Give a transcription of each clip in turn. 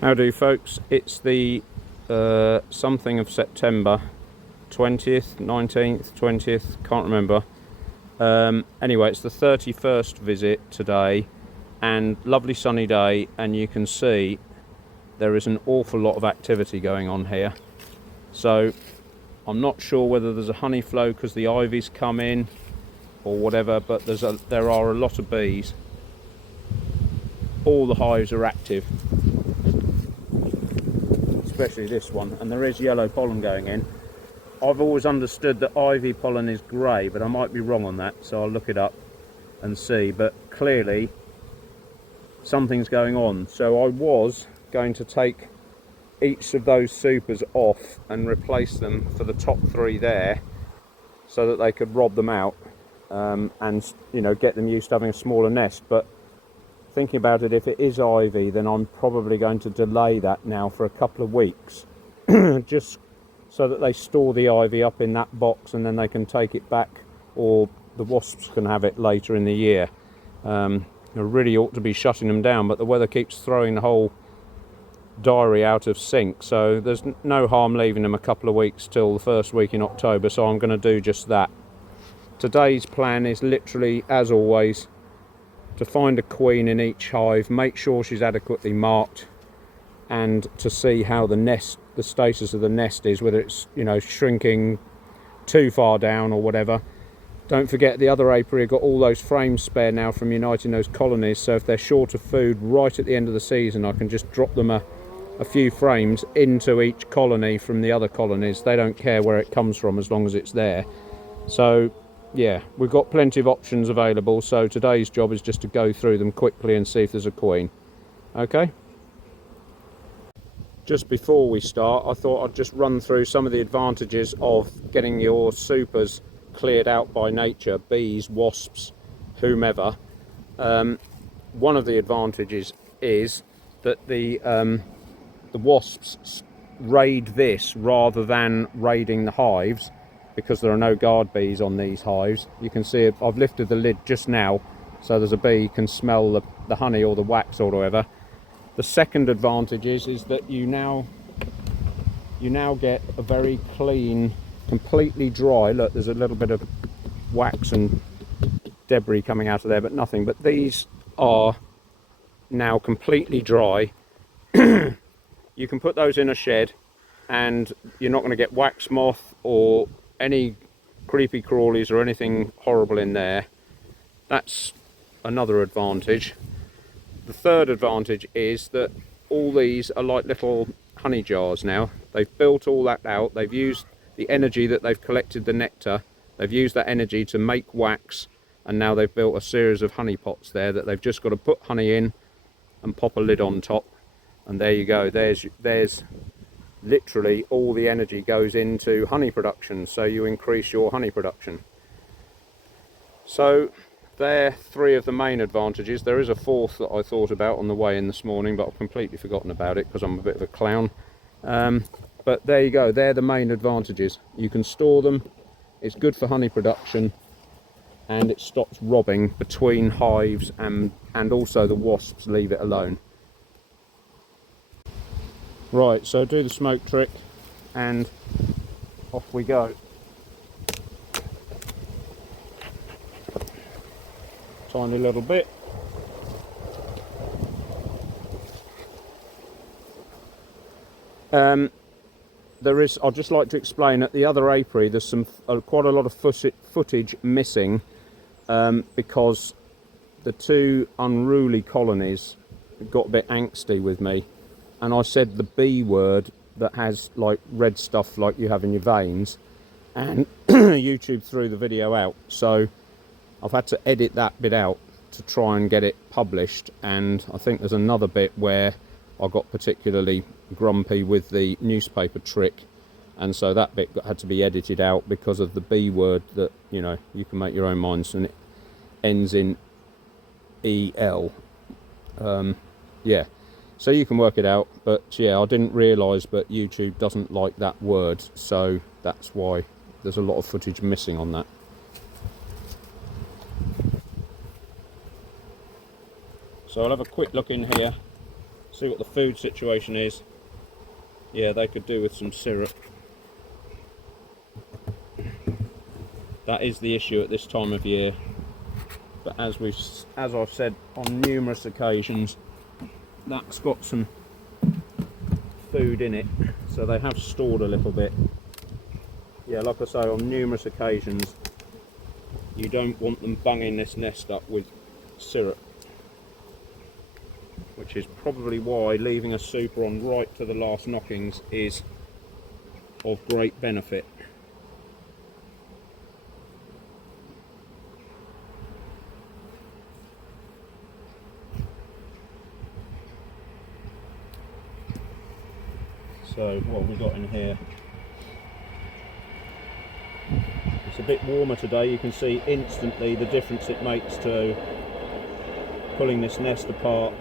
Howdy folks, it's the something of September 20th, 19th, 20th, can't remember. Anyway, it's the 31st visit today and lovely sunny day, and you can see there is an awful lot of activity going on here. So I'm not sure whether there's a honey flow because the ivy's come in or whatever, but there are a lot of bees. All the hives are active, especially this one, and there is yellow pollen going in. I've always understood that ivy pollen is grey, but I might be wrong on that, so I'll look it up and see. But clearly something's going on. So I was going to take each of those supers off and replace them for the top three there, so that they could rob them out and, you know, get them used to having a smaller nest. But thinking about it, if it is ivy, then I'm probably going to delay that now for a couple of weeks just so that they store the ivy up in that box and then they can take it back, or the wasps can have it later in the year. I really ought to be shutting them down, but the weather keeps throwing the whole diary out of sync, so there's no harm leaving them a couple of weeks till the first week in October, so I'm going to do just that. Today's plan is literally, as always, to find a queen in each hive, make sure she's adequately marked, and to see how the status of the nest is, whether it's, you know, shrinking too far down or whatever. Don't forget, the other apiary have got all those frames spare now from uniting those colonies, so if they're short of food right at the end of the season, I can just drop them a few frames into each colony from the other colonies. They don't care where it comes from as long as it's there. So yeah, we've got plenty of options available, so today's job is just to go through them quickly and see if there's a queen. Okay? Just before we start, I thought I'd just run through some of the advantages of getting your supers cleared out by nature, bees, wasps, whomever. One of the advantages is that the wasps raid this rather than raiding the hives, because there are no guard bees on these hives. You can see I've lifted the lid just now, so there's a bee can smell the honey or the wax or whatever. The second advantage is that you now get a very clean, completely dry, look, there's a little bit of wax and debris coming out of there, but nothing. But these are now completely dry. You can put those in a shed and you're not going to get wax moth or any creepy crawlies or anything horrible in there. That's another advantage. The third advantage is that all these are like little honey jars now. They've built all that out. They've used the energy that they've collected, the nectar. They've used that energy to make wax, and now they've built a series of honey pots there that they've just got to put honey in and pop a lid on top, and there you go. There's literally all the energy goes into honey production, so you increase your honey production. So they're three of the main advantages. There is a fourth that I thought about on the way in this morning, but I've completely forgotten about it because I'm a bit of a clown. But there you go, they're the main advantages. You can store them, it's good for honey production, and it stops robbing between hives, and also the wasps leave it alone. Right, so do the smoke trick and off we go. Tiny little bit. I'd just like to explain, at the other apiary there's quite a lot of footage missing because the two unruly colonies got a bit angsty with me, and I said the B word that has like red stuff like you have in your veins, and YouTube threw the video out, so I've had to edit that bit out to try and get it published. And I think there's another bit where I got particularly grumpy with the newspaper trick, and so that bit had to be edited out because of the B word that, you know, you can make your own minds, and it ends in EL. Yeah, so you can work it out, but yeah, I didn't realise, but YouTube doesn't like that word, so that's why there's a lot of footage missing on that. So I'll have a quick look in here See what the food situation is. Yeah, they could do with some syrup. That is the issue at this time of year. But as I've said on numerous occasions, that's got some food in it, so they have stored a little bit. Yeah, like I say, on numerous occasions, you don't want them bunging this nest up with syrup, which is probably why leaving a super on right to the last knockings is of great benefit. So what have we got in here? It's a bit warmer today. You can see instantly the difference it makes to pulling this nest apart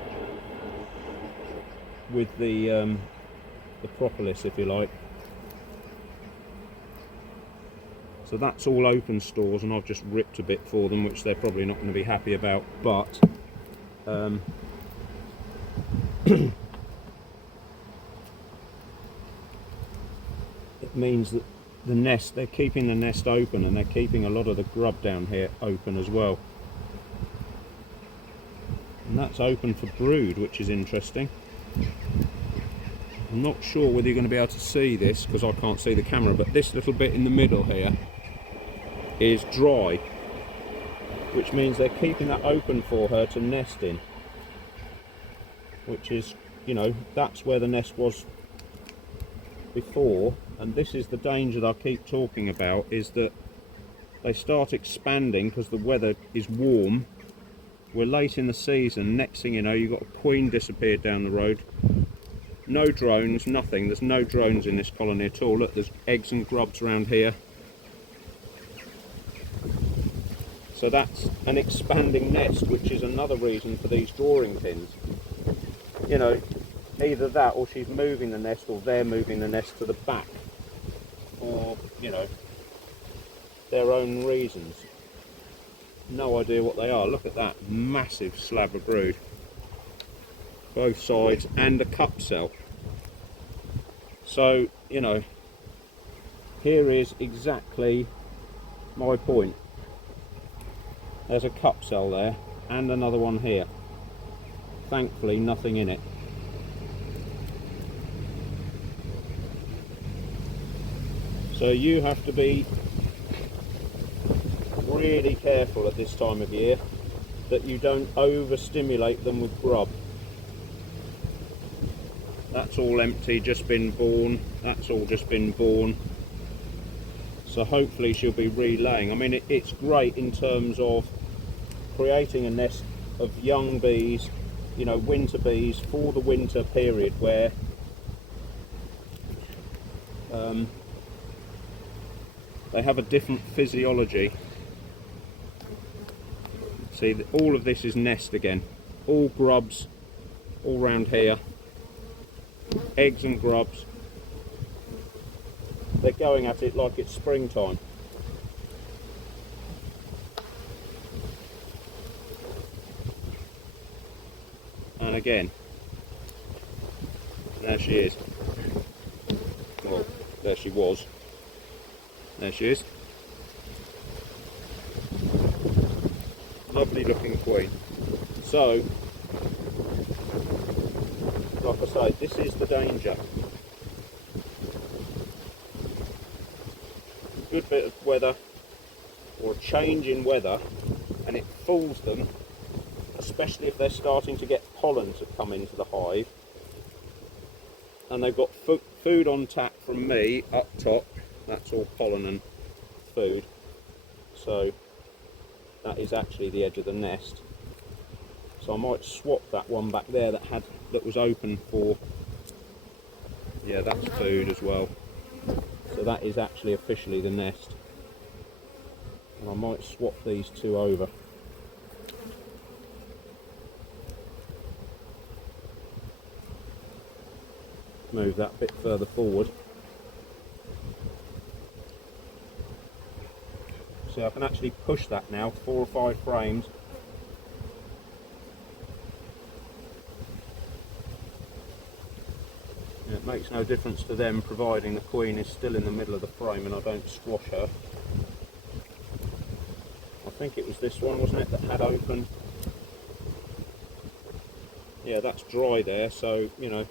with the propolis, if you like. So that's all open stores, and I've just ripped a bit for them, which they're probably not going to be happy about, but it means that the nest, they're keeping the nest open, and they're keeping a lot of the grub down here open as well. And that's open for brood, which is interesting. I'm not sure whether you're going to be able to see this because I can't see the camera, but this little bit in the middle here is dry, which means they're keeping that open for her to nest in, which is, you know, that's where the nest was before. And this is the danger that I keep talking about, is that they start expanding because the weather is warm. We're late in the season, next thing you know, you've got a queen disappeared down the road. No drones, nothing. There's no drones in this colony at all. Look, there's eggs and grubs around here. So that's an expanding nest, which is another reason for these drawing pins. You know, either that, or she's moving the nest, or they're moving the nest to the back, or, you know, their own reasons. No idea what they are. Look at that massive slab of brood, both sides, and a cup cell. So, you know, here is exactly my point. There's a cup cell there and another one here. Thankfully nothing in it. So you have to be really careful at this time of year that you don't overstimulate them with grub. That's all empty, just been born. That's all just been born. So hopefully she'll be relaying. I mean, it's great in terms of creating a nest of young bees, you know, winter bees for the winter period where they have a different physiology. See, all of this is nest again. All grubs, all round here. Eggs and grubs. They're going at it like it's springtime. And again, there she is. Well, there she was. There she is. Lovely looking queen. So, like I say, this is the danger. A good bit of weather, or a change in weather, and it fools them, especially if they're starting to get pollen to come into the hive, and they've got food on tap from me up top. That's all pollen and food, so that is actually the edge of the nest. So I might swap that one back there that was open for, yeah, that's food as well. So that is actually officially the nest. And I might swap these two over. Move that a bit further forward. So I can actually push that now, 4 or 5 frames. It makes no difference to them, providing the queen is still in the middle of the frame and I don't squash her. I think it was this one, wasn't it, that had open? Yeah, that's dry there, so, you know,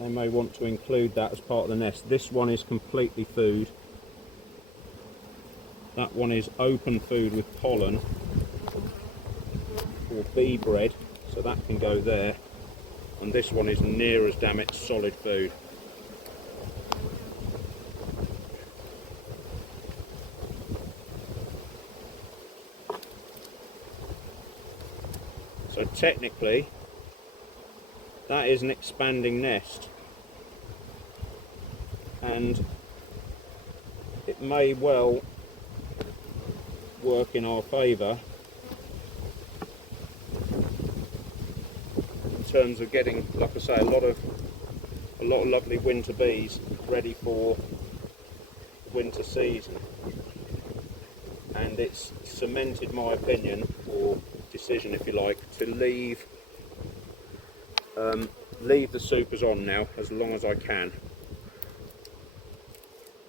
they may want to include that as part of the nest. This one is completely food. That one is open food with pollen or bee bread, so that can go there. And this one is near as damn it solid food. So technically, that is an expanding nest, and it may well work in our favour in terms of getting, like I say, a lot of lovely winter bees ready for winter season. And it's cemented my opinion, or decision if you like, to leave the supers on now as long as I can,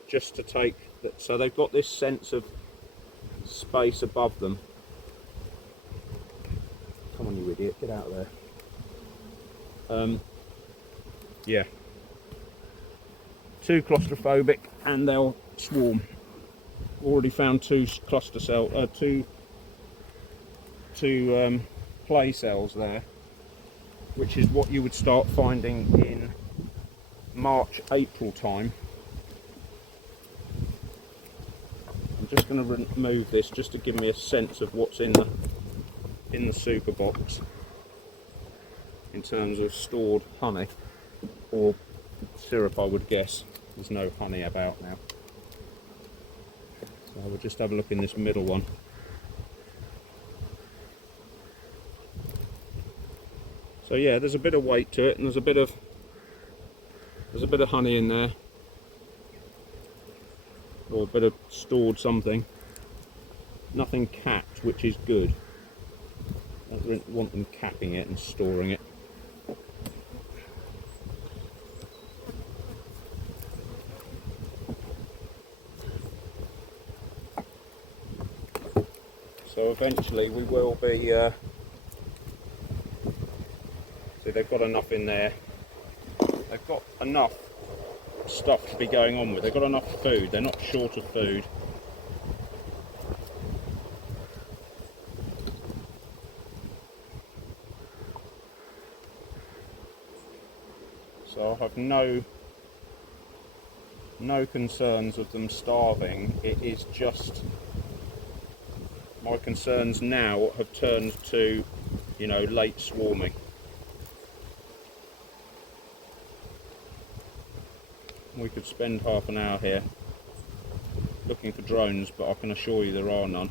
just to take that, so they've got this sense of space above them. Come on, you idiot, get out of there. Yeah, too claustrophobic and they'll swarm. Already found two cluster cell, two play cells there, which is what you would start finding in March, April time. I'm just going to remove this just to give me a sense of what's in the super box in terms of stored honey or syrup. I would guess there's no honey about now, so we'll just have a look in this middle one. So yeah, there's a bit of weight to it, and there's a bit of honey in there, or a bit of stored something. Nothing capped, which is good. I don't want them capping it and storing it. So eventually we will be, so they've got enough in there. They've got enough stuff to be going on with. They've got enough food. They're not short of food. So I have no concerns of them starving. It is just, my concerns now have turned to, you know, late swarming. We could spend half an hour here looking for drones, but I can assure you there are none.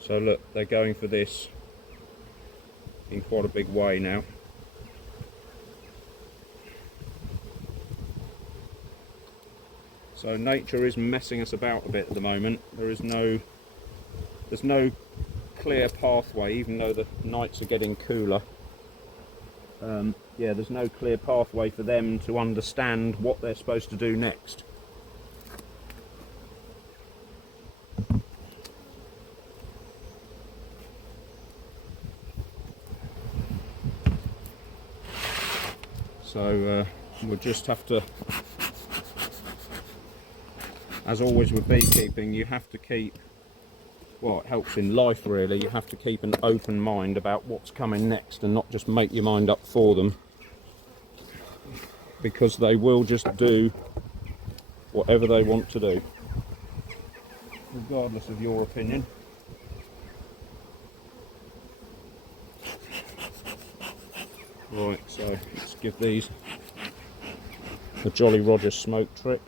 So look, they're going for this in quite a big way now. So nature is messing us about a bit at the moment. There's no clear pathway, even though the nights are getting cooler. Yeah, there's no clear pathway for them to understand what they're supposed to do next. So we'll just have to, as always with beekeeping, you have to keep, well, it helps in life really, you have to keep an open mind about what's coming next and not just make your mind up for them, because they will just do whatever they want to do, regardless of your opinion. Right, so let's give these a Jolly Roger smoke trick.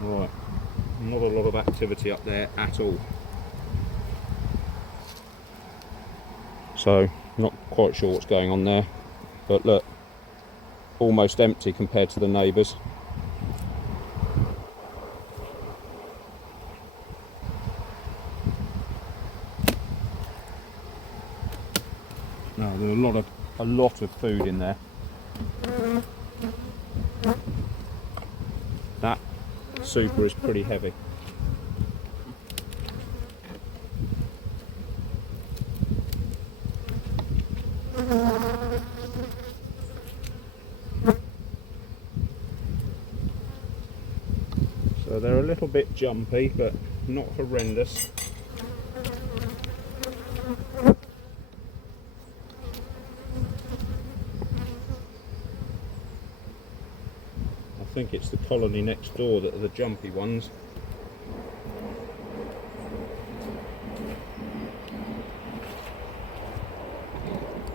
Right, not a lot of activity up there at all. So Not quite sure what's going on there, but look, almost empty compared to the neighbours. No, there's a lot of food in there. That super is pretty heavy. So they're a little bit jumpy, but not horrendous. I think it's the colony next door that are the jumpy ones.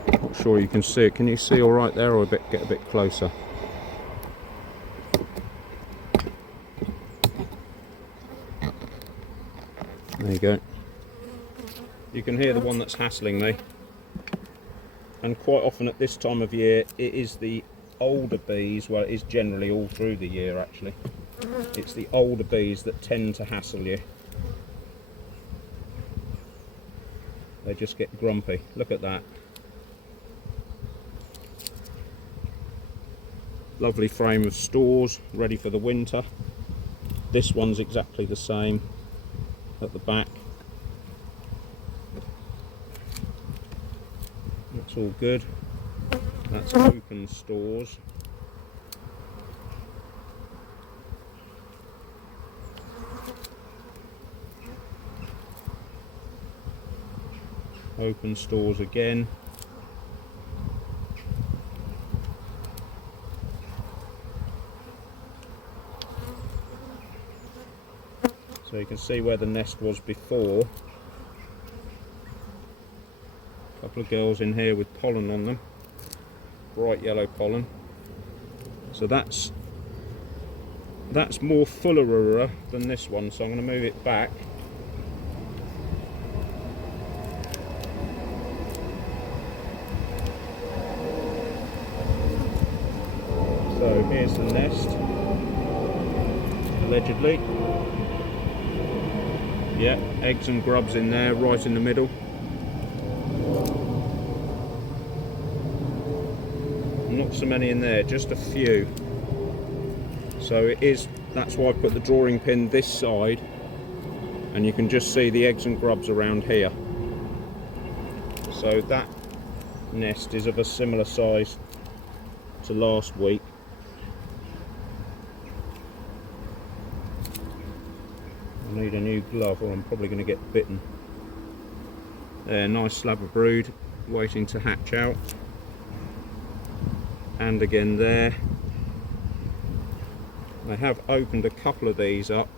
Not sure you can see it. Can you see all right there, or get a bit closer? There you go. You can hear the one that's hassling me. And quite often at this time of year, it is the older bees, well, it is generally all through the year actually, it's the older bees that tend to hassle you. They just get grumpy. Look at that. Lovely frame of stores ready for the winter. This one's exactly the same at the back. That's all good. That's open stores. Open stores again. So you can see where the nest was before. A couple of girls in here with pollen on them. Bright yellow pollen. So that's more fuller than this one, so I'm going to move it back. So here's the nest, allegedly. Yeah, eggs and grubs in there, right in the middle. Not so many in there, just a few. So it is, that's why I put the drawing pin this side, and you can just see the eggs and grubs around here. So that nest is of a similar size to last week. I need a new glove or I'm probably going to get bitten. There, nice slab of brood waiting to hatch out. And again there. I have opened a couple of these up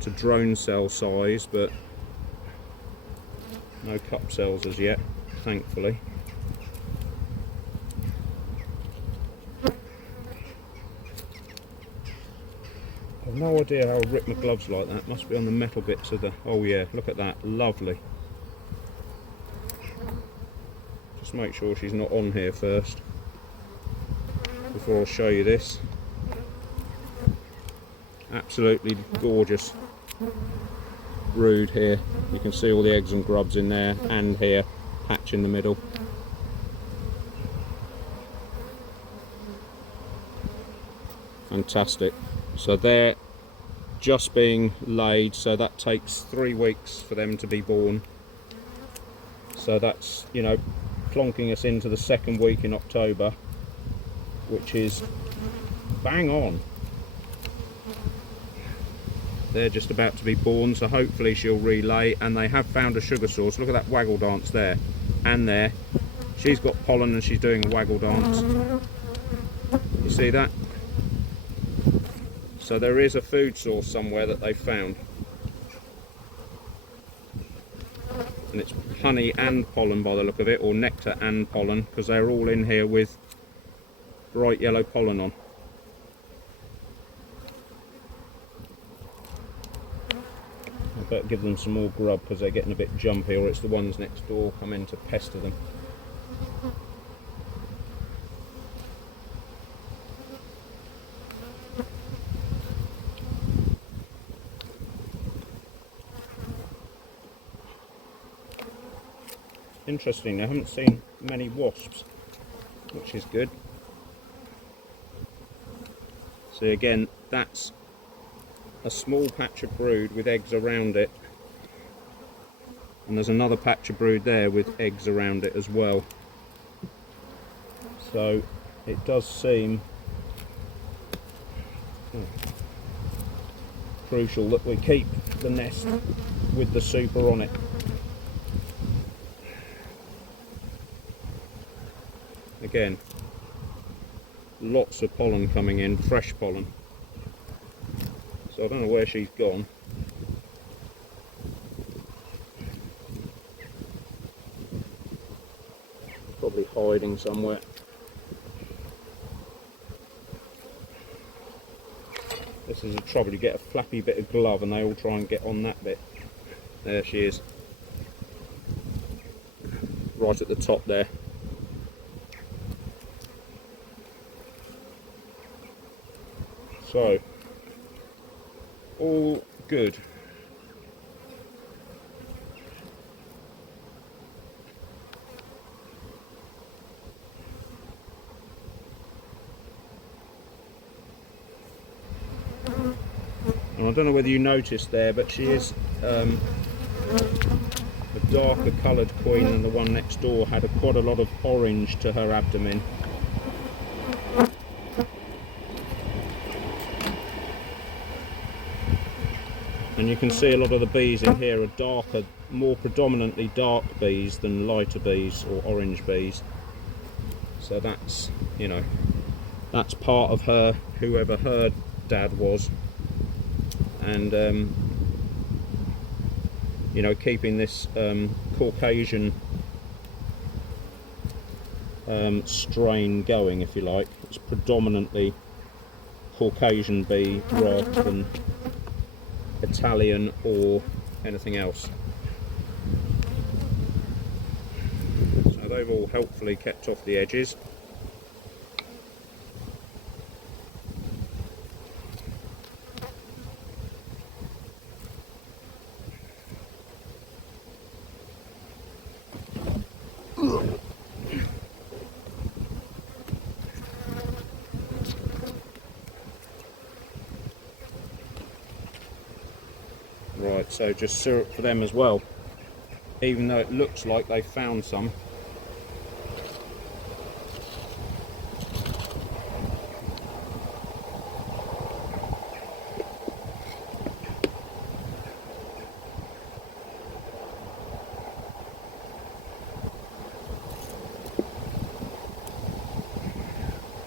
to drone cell size, but no cup cells as yet, thankfully. I've no idea how I rip my gloves like that. Must be on the metal bits of the... Oh yeah, look at that, lovely. Just make sure she's not on here first before I show you this. Absolutely gorgeous brood here. You can see all the eggs and grubs in there, and here, hatch in the middle. Fantastic. So they're just being laid, so that takes 3 weeks for them to be born. So that's, you know, plonking us into the second week in October, which is bang on. They're just about to be born, so hopefully she'll relay, and they have found a sugar source. Look at that waggle dance there and there. She's got pollen and she's doing a waggle dance. You see that? So there is a food source somewhere that they found. And it's honey and pollen by the look of it, or nectar and pollen, because they're all in here with bright yellow pollen on. Better give them some more grub because they're getting a bit jumpy, or it's the ones next door come in to pester them. Interesting, I haven't seen many wasps, which is good. So again, that's a small patch of brood with eggs around it, and there's another patch of brood there with eggs around it as well. So it does seem crucial that we keep the nest with the super on it. Again, lots of pollen coming in, fresh pollen. So I don't know where she's gone. Probably hiding somewhere. This is the trouble, you get a flappy bit of glove and they all try and get on that bit. There she is. Right at the top there. So, all good. And I don't know whether you noticed there, but she is a darker coloured queen than the one next door. Had quite a lot of orange to her abdomen. And you can see a lot of the bees in here are darker, more predominantly dark bees than lighter bees or orange bees. So that's, you know, that's part of her, whoever her dad was. And, you know, keeping this Caucasian strain going, if you like. It's predominantly Caucasian bee rather than Italian or anything else. So they've all helpfully kept off the edges. Right, so just syrup for them as well, even though it looks like they found some.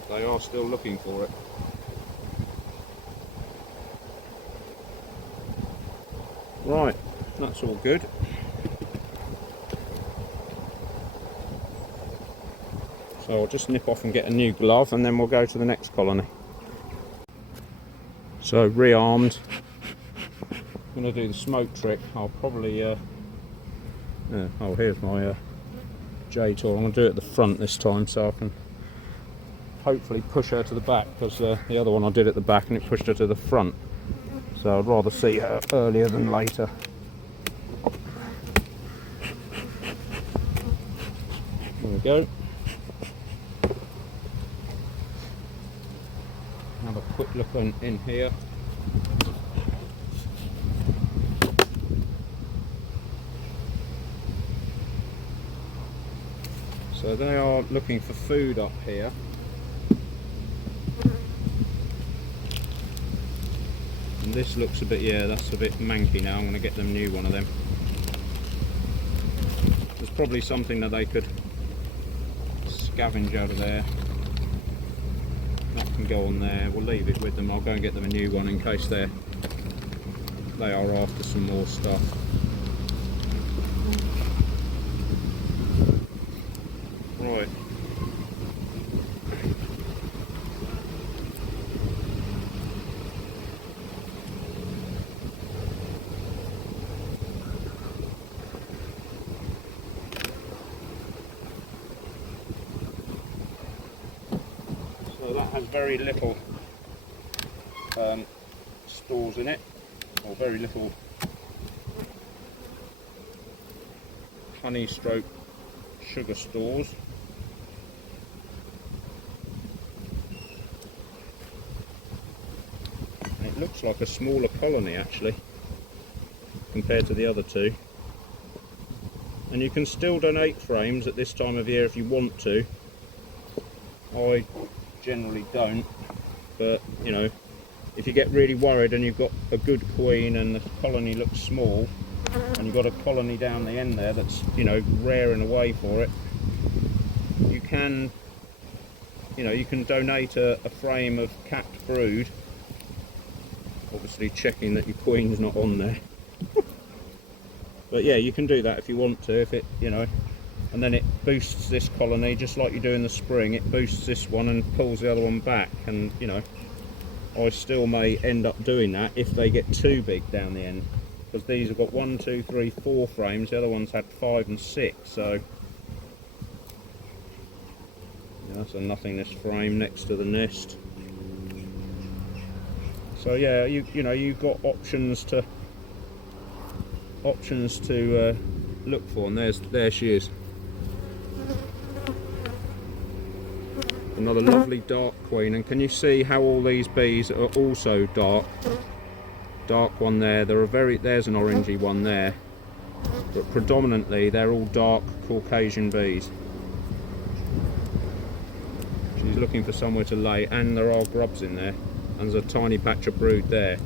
They are still looking for it. Right, that's all good. So I'll just nip off and get a new glove and then we'll go to the next colony. So rearmed. I'm going to do the smoke trick. I'll probably, oh here's my J tool. I'm going to do it at the front this time so I can hopefully push her to the back, because the other one I did at the back and it pushed her to the front. So I'd rather see her earlier than later. There we go. Have a quick look in here. So they are looking for food up here. And this looks a bit, yeah, that's a bit manky now. I'm going to get them a new one of them. There's probably something that they could scavenge out of there. That can go on there. We'll leave it with them. I'll go and get them a new one in case they are after some more stuff. Right. that has very little stores in it, or very little honey stroke sugar stores. And it looks like a smaller colony actually compared to the other two. And you can still donate frames at this time of year if you want to. I generally don't, but you know, if you get really worried and you've got a good queen and the colony looks small and you've got a colony down the end there that's, you know, raring away for it, you can, you know, you can donate a frame of capped brood, obviously checking that your queen's not on there. But yeah, you can do that if you want to, if it, you know, and then it boosts this colony just like you do in the spring. It boosts this one and pulls the other one back, and you know, I still may end up doing that if they get too big down the end, because these have got 1, 2, 3, 4 frames. The other ones had 5 and 6, so yeah, that's a nothingness frame next to the nest. So yeah, you know, you've got options to look for, and there she is. Another lovely dark queen, and can you see how all these bees are also dark? Dark one there. There's an orangey one there, but predominantly they're all dark Caucasian bees. She's looking for somewhere to lay, and there are grubs in there, and there's a tiny patch of brood there.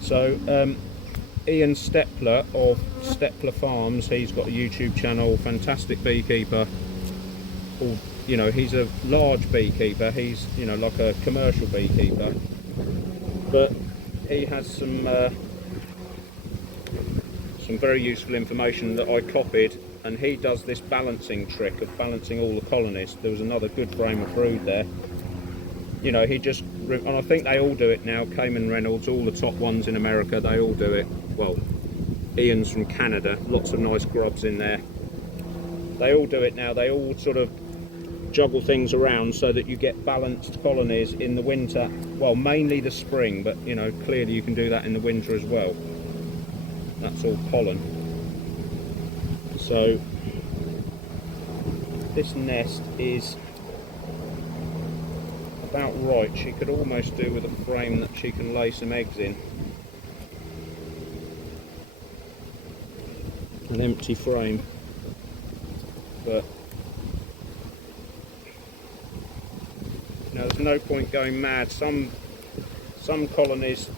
So Ian Stepler of Stepler Farms, he's got a YouTube channel, fantastic beekeeper. You know, he's a large beekeeper, he's, you know, like a commercial beekeeper, but he has some very useful information that I copied, and he does this balancing trick of balancing all the colonies. There was another good frame of brood there. You know, he just, and I think they all do it now, Cayman Reynolds, all the top ones in America, they all do it. Well, Ian's from Canada, lots of nice grubs in there. They all do it now, they all sort of juggle things around so that you get balanced colonies in the winter, well, mainly the spring, but you know, clearly you can do that in the winter as well. That's all pollen. So this nest is about right. She could almost do with a frame that she can lay some eggs in. An empty frame, but you know, there's no point going mad. Some colonies,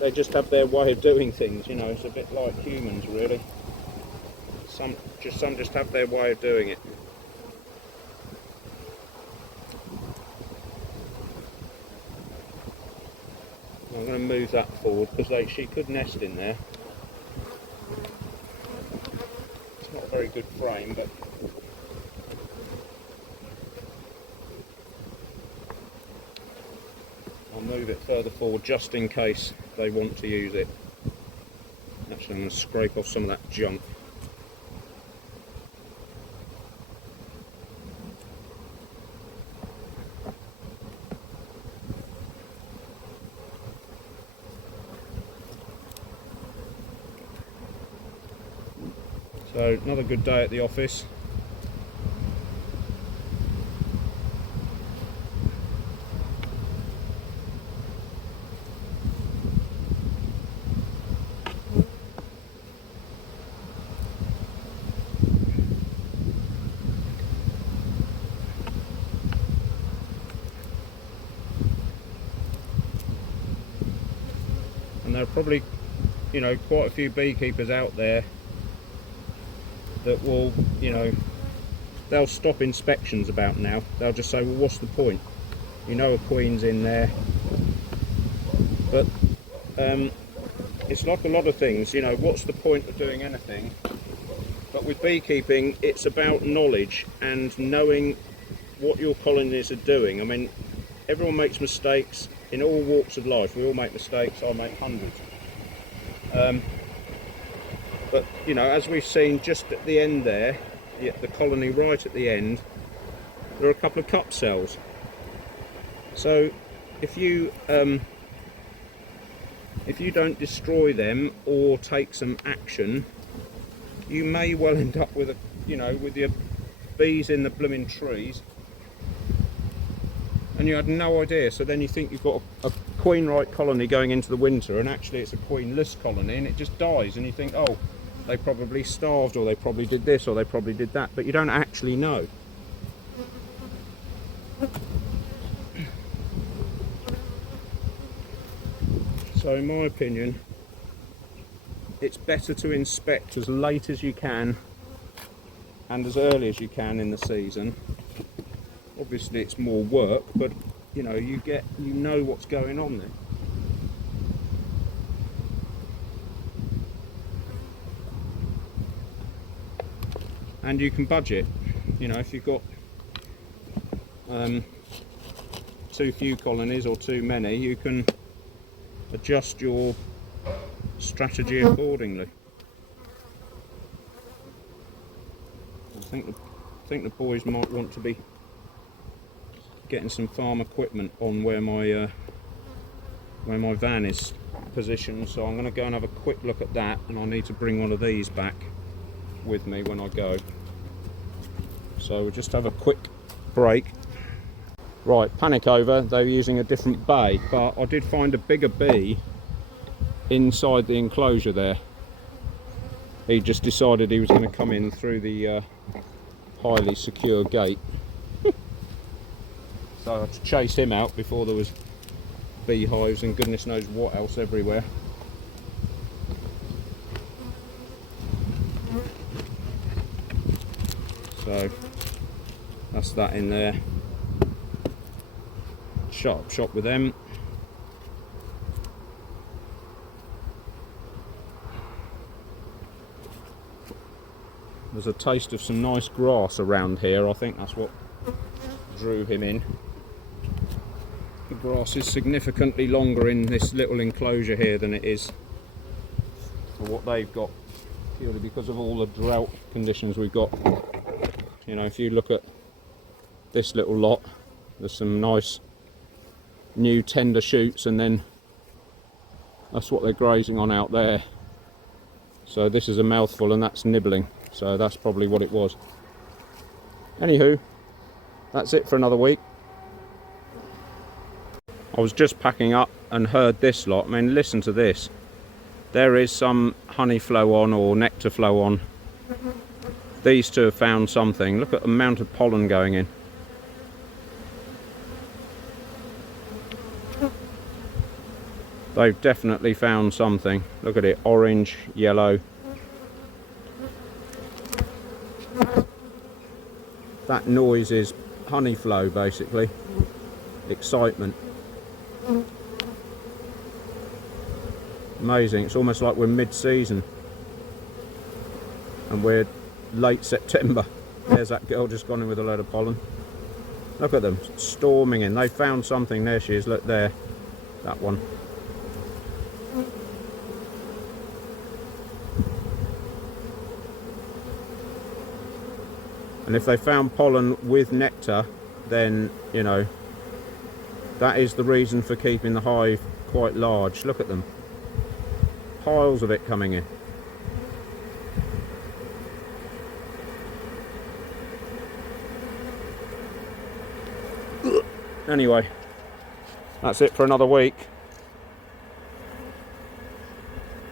they just have their way of doing things, you know. It's a bit like humans really. Some just have their way of doing it. I'm going to move that forward because she could nest in there. It's not a very good frame, but I'll move it further forward just in case they want to use it. Actually, I'm going to scrape off some of that junk. So another good day at the office. And there are probably, you know, quite a few beekeepers out there that will, you know, they'll stop inspections about now. They'll just say, well, what's the point? You know, a queen's in there. But it's like a lot of things, you know, what's the point of doing anything? But with beekeeping, it's about knowledge and knowing what your colonies are doing. I mean, everyone makes mistakes in all walks of life. We all make mistakes. I make hundreds. But you know, as we've seen just at the end there, the colony right at the end, there are a couple of cup cells. So if you don't destroy them or take some action, you may well end up with with your bees in the blooming trees, and you had no idea. So then you think you've got a queen-right colony going into the winter, and actually it's a queenless colony, and it just dies, and you think, oh, they probably starved, or they probably did this, or they probably did that, but you don't actually know. So in my opinion, it's better to inspect as late as you can and as early as you can in the season. Obviously it's more work, but you know what's going on there. And you can budget. If you've got too few colonies or too many, you can adjust your strategy accordingly. I think the boys might want to be getting some farm equipment on where my van is positioned, so I'm going to go and have a quick look at that, and I'll need to bring one of these back with me when I go. So we'll just have a quick break. Right, panic over, they were using a different bay, but I did find a bigger bee inside the enclosure there. He just decided he was going to come in through the highly secure gate. So I had to chase him out before there was beehives and goodness knows what else everywhere. So that's that in there. Shop with them. There's a taste of some nice grass around here. I think that's what drew him in. The grass is significantly longer in this little enclosure here than it is for what they've got, purely because of all the drought conditions we've got. If you look at this little lot, there's some nice new tender shoots, and then that's what they're grazing on out there. So this is a mouthful and that's nibbling, so that's probably what it was. Anywho, that's it for another week. I was just packing up and heard this lot. I mean, listen to this. There is some honey flow on or nectar flow on. These two have found something. Look at the amount of pollen going in. They've definitely found something. Look at it, orange, yellow. That noise is honey flow, basically. Excitement. Amazing. It's almost like we're mid-season and we're late September. There's that girl just gone in with a load of pollen. Look at them storming in. They found something. There she is. Look there, that one. And if they found pollen with nectar, then that is the reason for keeping the hive quite large. Look at them, piles of it coming in. Anyway, that's it for another week.